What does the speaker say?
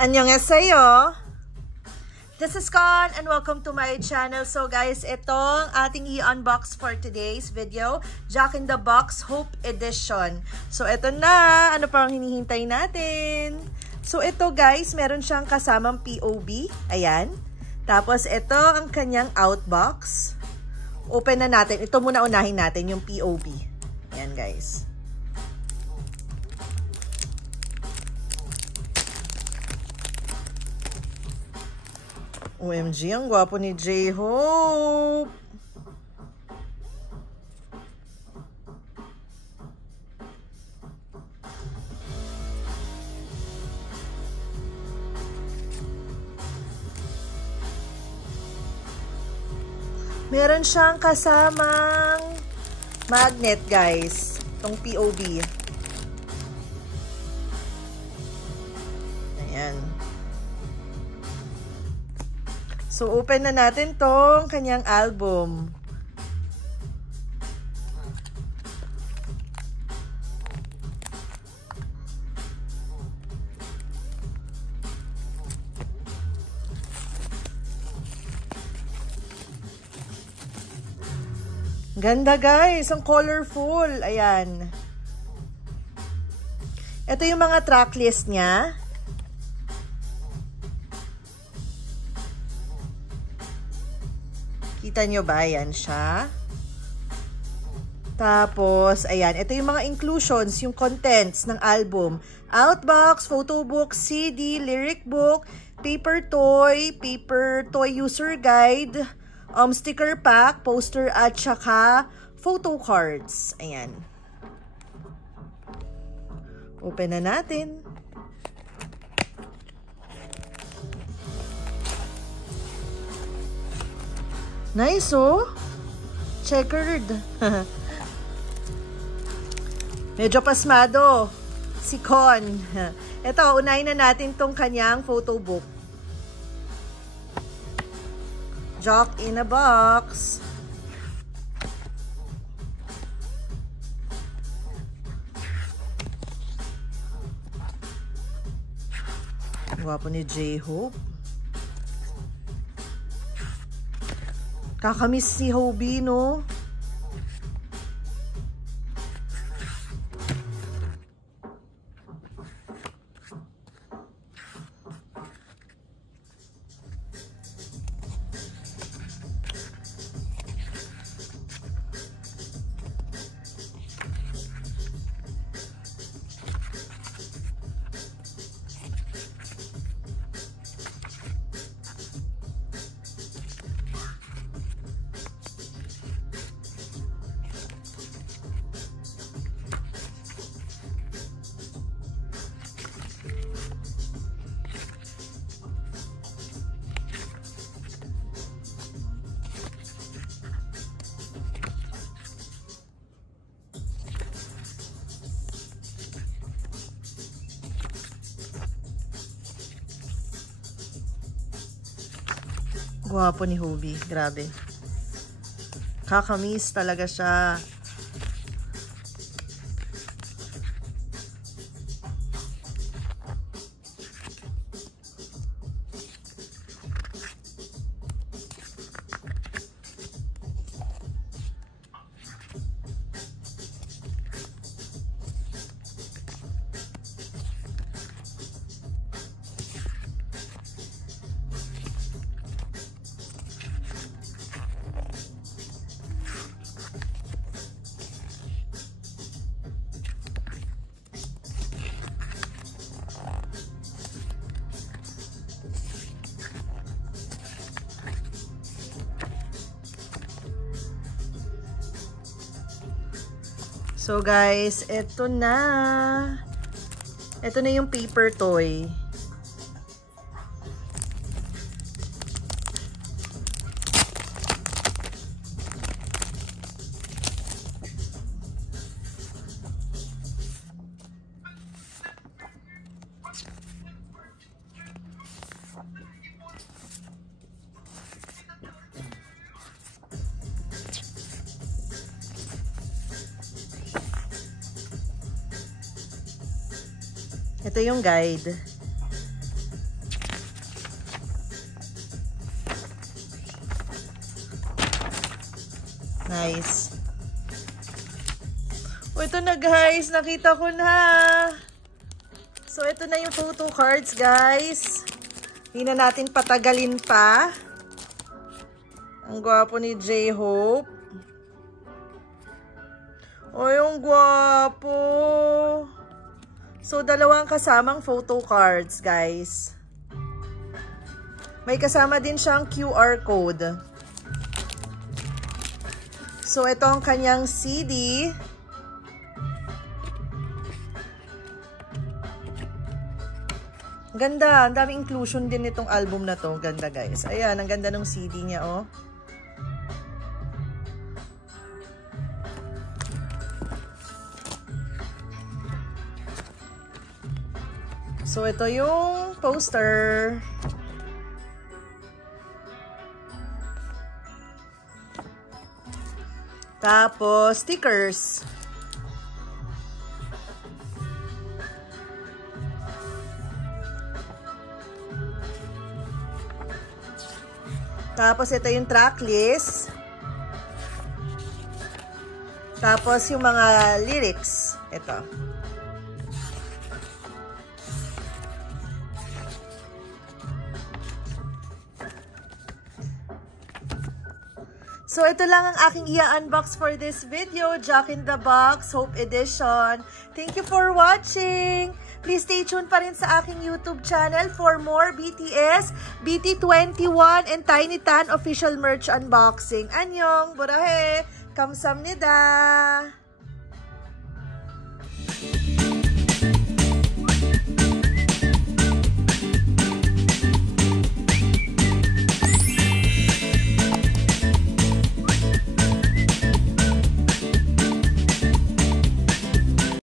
Annyeonghaseyo! This is Con and welcome to my channel. So guys, itong ating i-unbox for today's video, Jack in the Box Hope Edition. So ito na, ano parang hinihintay natin? So ito guys, meron siyang kasamang POB. Ayan. Tapos ito ang kanyang outbox. Open na natin. Ito muna unahin natin, yung POB. Ayan guys. OMG, ang gwapo ni J-Hope. Meron siyang kasamang magnet, guys. Itong POB. Ayan. So, open na natin tong kanyang album. Ganda guys, ang colorful. Ayan. Ito yung mga tracklist niya. Kita nyo ba? Ayan siya. Tapos, ayan. Ito yung mga inclusions, yung contents ng album. Outbox, photo book, CD, lyric book, paper toy user guide, sticker pack, poster at saka photo cards. Ayan. Open na natin. Nice, oh. Checkered. Medyo pasmado si Con. Ito, unahin na natin tong kanyang photo book. Jack in a Box. Gwapo ni J-Hope. Kakamiss si Hobie, no? Gwapo ni Hobie. Grabe. Kakamiss talaga siya. So guys, ito na. Ito na yung paper toy. Ito yung guide. Nice. O, ito na guys. Nakita ko na. So, ito na yung photo cards, guys. Hindi na natin patagalin pa. Ang gwapo ni J-Hope. O, yung gwapo. So, dalawang kasamang photo cards, guys. May kasama din siyang QR code. So, ito ang kanyang CD. Ganda. Ang daming inclusion din itong album na to. Ganda, guys. Ayan, ang ganda ng CD niya, oh. So, ito yung poster. Tapos, stickers. Tapos, ito yung tracklist. Tapos, yung mga lyrics. Ito. So, ito lang ang aking i-unbox for this video. Jack in the Box, Hope Edition. Thank you for watching. Please stay tuned pa rin sa aking YouTube channel for more BTS, BT21, and Tiny Tan official merch unboxing. Annyeong! Burahe! Kamsamnida!